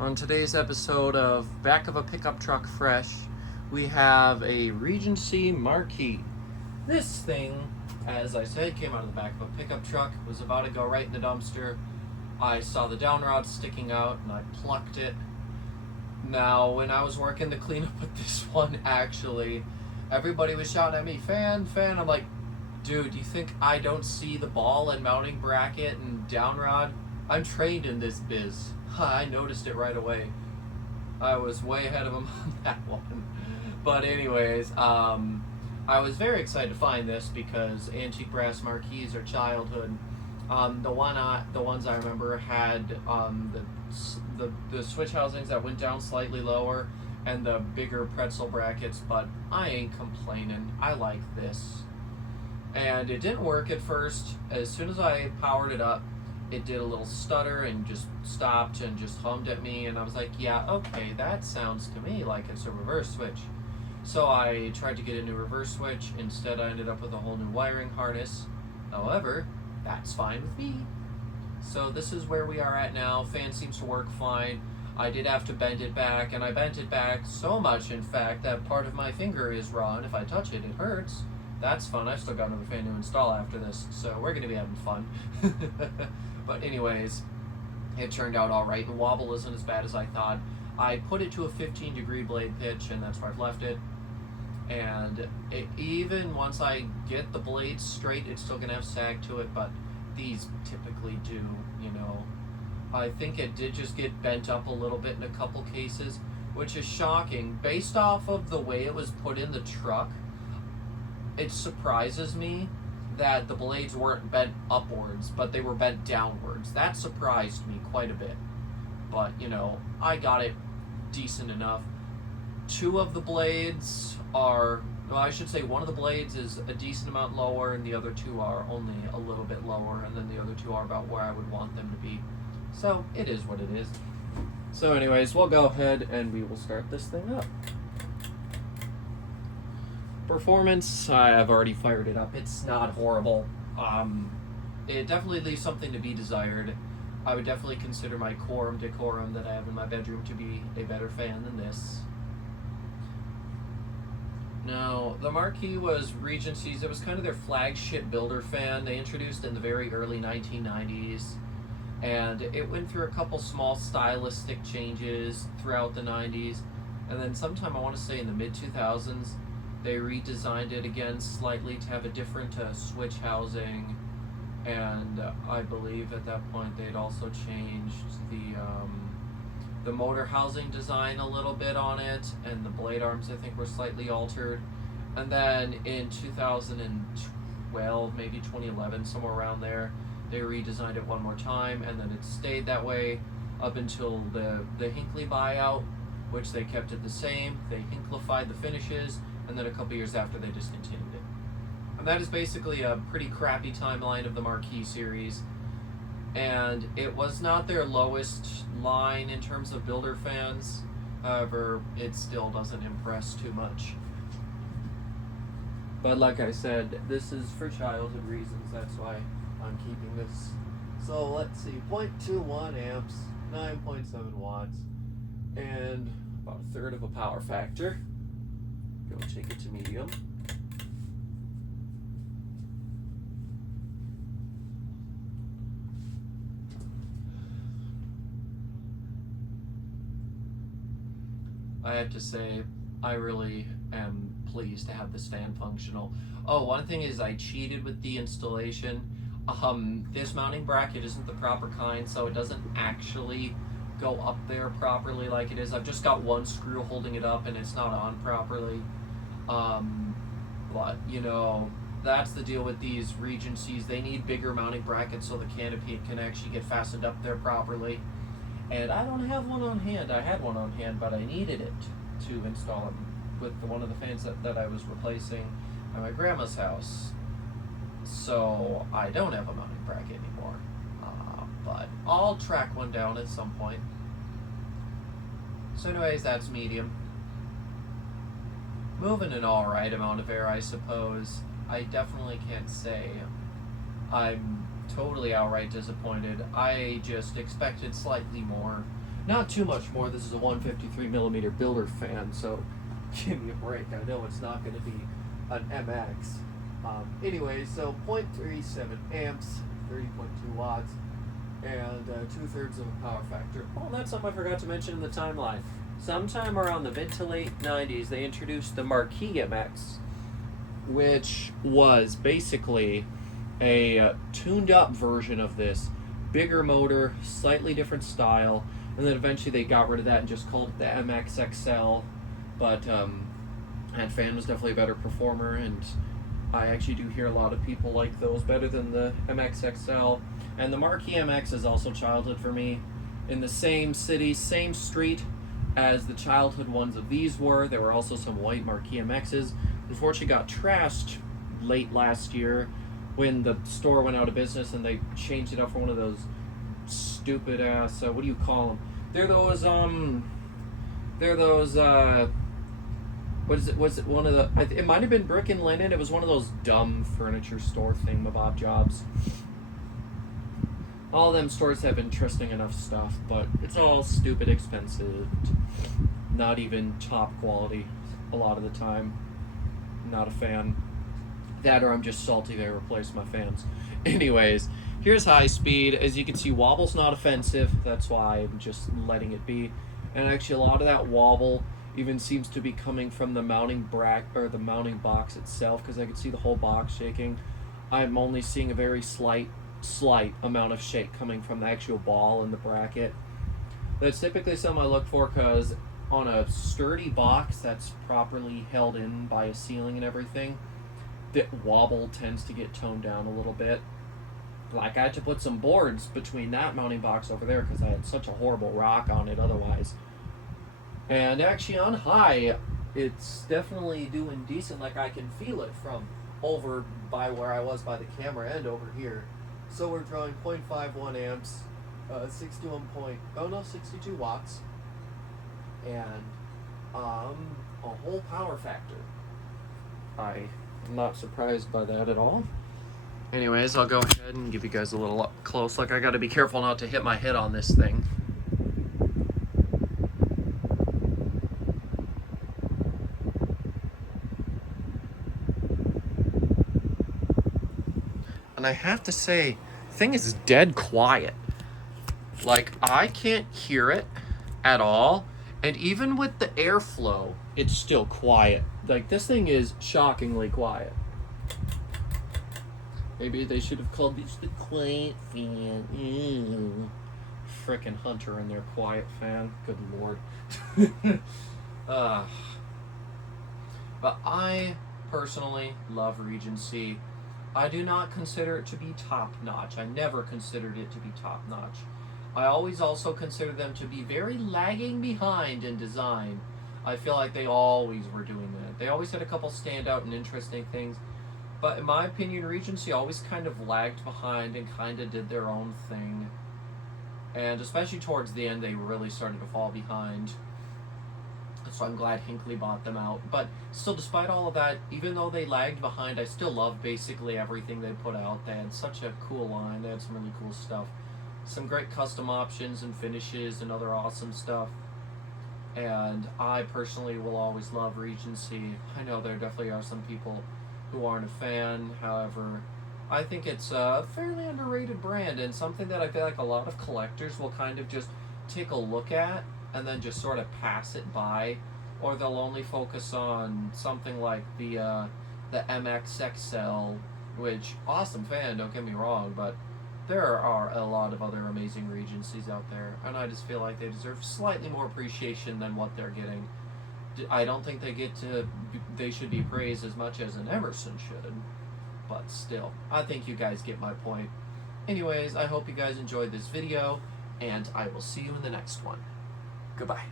On today's episode of Back of a Pickup Truck Fresh, we have a Regency Marquis. This thing, as I said, came out of the back of a pickup truck, was about to go right in the dumpster. I saw the downrod sticking out and I plucked it. Now, when I was working the cleanup with this one, actually, everybody was shouting at me, fan. I'm like, dude, do you think I don't see the ball and mounting bracket and downrod? I'm trained in this biz. I noticed it right away. I was way ahead of him on that one. But anyways, I was very excited to find this because antique brass Marquis are childhood. The ones I remember had the switch housings that went down slightly lower and the bigger pretzel brackets, but I ain't complaining. I like this. And it didn't work at first. As soon as I powered it up, it did a little stutter and just stopped and just hummed at me, and I was like, yeah, okay, that sounds to me like it's a reverse switch. So I tried to get a new reverse switch. Instead, I ended up with a whole new wiring harness. However, that's fine with me. So this is where we are at now. Fan seems to work fine. I did have to bend it back, and I bent it back so much, in fact, that part of my finger is raw, and if I touch it, it hurts. That's fun. I've still got another fan to install after this, so we're going to be having fun. But anyways, it turned out all right. The wobble isn't as bad as I thought. I put it to a 15-degree blade pitch, and that's where I've left it. And even once I get the blades straight, it's still going to have sag to it, but these typically do, you know. I think it did just get bent up a little bit in a couple cases, which is shocking. Based off of the way it was put in the truck, it surprises me that the blades weren't bent upwards, but they were bent downwards. That surprised me quite a bit. But, you know, I got it decent enough. Two of the blades are, well, I should say one of the blades is a decent amount lower, and the other two are only a little bit lower, and then the other two are about where I would want them to be. So, it is what it is. So anyways, we'll go ahead and we will start this thing up. Performance, I've already fired it up. It's not horrible. It definitely leaves something to be desired. I would definitely consider my quorum decorum that I have in my bedroom to be a better fan than this. Now, the Marquis was Regency's. It was kind of their flagship builder fan. They introduced it in the very early 1990s. And it went through a couple small stylistic changes throughout the 90s. And then sometime, I want to say in the mid-2000s, they redesigned it again slightly to have a different switch housing, and I believe at that point they'd also changed the motor housing design a little bit on it, and the blade arms I think were slightly altered. And then in 2012, maybe 2011, somewhere around there, they redesigned it one more time, and then it stayed that way up until the Hinckley buyout, which they kept it the same. They Hinklified the finishes, and then a couple years after they discontinued it. And that is basically a pretty crappy timeline of the Marquis series. And it was not their lowest line in terms of builder fans. However, it still doesn't impress too much. But like I said, this is for childhood reasons. That's why I'm keeping this. So let's see, 0.21 amps, 9.7 watts, and about a third of a power factor. Go take it to medium. I have to say, I really am pleased to have this fan functional. Oh, one thing is I cheated with the installation. This mounting bracket isn't the proper kind, so it doesn't actually go up there properly like it is. I've just got one screw holding it up and it's not on properly. But you know, that's the deal with these Regencies. They need bigger mounting brackets so the canopy can actually get fastened up there properly. And I don't have one on hand. I had one on hand, but I needed it to install it with one of the fans that I was replacing at my grandma's house. So I don't have a mounting bracket anymore. But I'll track one down at some point. So anyways, that's medium. Moving an alright amount of air, I suppose. I definitely can't say I'm totally outright disappointed. I just expected slightly more. Not too much more. This is a 153mm builder fan, so give me a break. I know it's not going to be an MX. Anyway, so 0.37 amps, 30.2 watts, and 2/3 of a power factor. Oh, and that's something I forgot to mention in the timeline. Sometime around the mid to late 90s, they introduced the Marquis MX, which was basically a tuned up version of this. Bigger motor, slightly different style, and then eventually they got rid of that and just called it the MX XL. But that fan was definitely a better performer, and I actually do hear a lot of people like those better than the MX XL. And the Marquis MX is also childhood for me. In the same city, same street as the childhood ones of these were. There were also some white Marquis MXs. Unfortunately got trashed late last year when the store went out of business and they changed it up for one of those stupid ass, what do you call them? They're those, what is it? Was it one of the? It might have been Brick and Linen. It was one of those dumb furniture store thingamabob jobs. All of them stores have interesting enough stuff, but it's all stupid expensive. Not even top quality a lot of the time. Not a fan. That or I'm just salty they replaced my fans. Anyways, here's high speed. As you can see, wobble's not offensive. That's why I'm just letting it be. And actually a lot of that wobble even seems to be coming from the mounting the mounting box itself, because I can see the whole box shaking. I'm only seeing a very slight amount of shake coming from the actual ball in the bracket. That's typically something I look for, because on a sturdy box that's properly held in by a ceiling and everything, the wobble tends to get toned down a little bit. Like, I had to put some boards between that mounting box over there because I had such a horrible rock on it otherwise. And actually on high, it's definitely doing decent. Like, I can feel it from over by where I was by the camera and over here. So we're drawing 0.51 amps, 62 watts, and a whole power factor. I'm not surprised by that at all. Anyways, I'll go ahead and give you guys a little up close. Like, I got to be careful not to hit my head on this thing. And I have to say, the thing is dead quiet. Like, I can't hear it at all. And even with the airflow, it's still quiet. Like, this thing is shockingly quiet. Maybe they should have called this the quiet fan. Ew. Frickin' Hunter and their quiet fan. Good lord. But I personally love Regency. I do not consider it to be top-notch. I never considered it to be top-notch. I always also consider them to be very lagging behind in design. I feel like they always were doing that. They always had a couple standout and interesting things. But in my opinion, Regency always kind of lagged behind and kind of did their own thing. And especially towards the end, they really started to fall behind. So I'm glad Hinckley bought them out. But still, despite all of that, even though they lagged behind, I still love basically everything they put out. They had such a cool line. They had some really cool stuff. Some great custom options and finishes and other awesome stuff. And I personally will always love Regency. I know there definitely are some people who aren't a fan. However, I think it's a fairly underrated brand and something that I feel like a lot of collectors will kind of just take a look at and then just sort of pass it by, or they'll only focus on something like the MX XL, which, awesome fan, don't get me wrong, but there are a lot of other amazing Regencies out there, and I just feel like they deserve slightly more appreciation than what they're getting. I don't think they should be praised as much as an Emerson should, but still, I think you guys get my point. Anyways, I hope you guys enjoyed this video, and I will see you in the next one. Goodbye.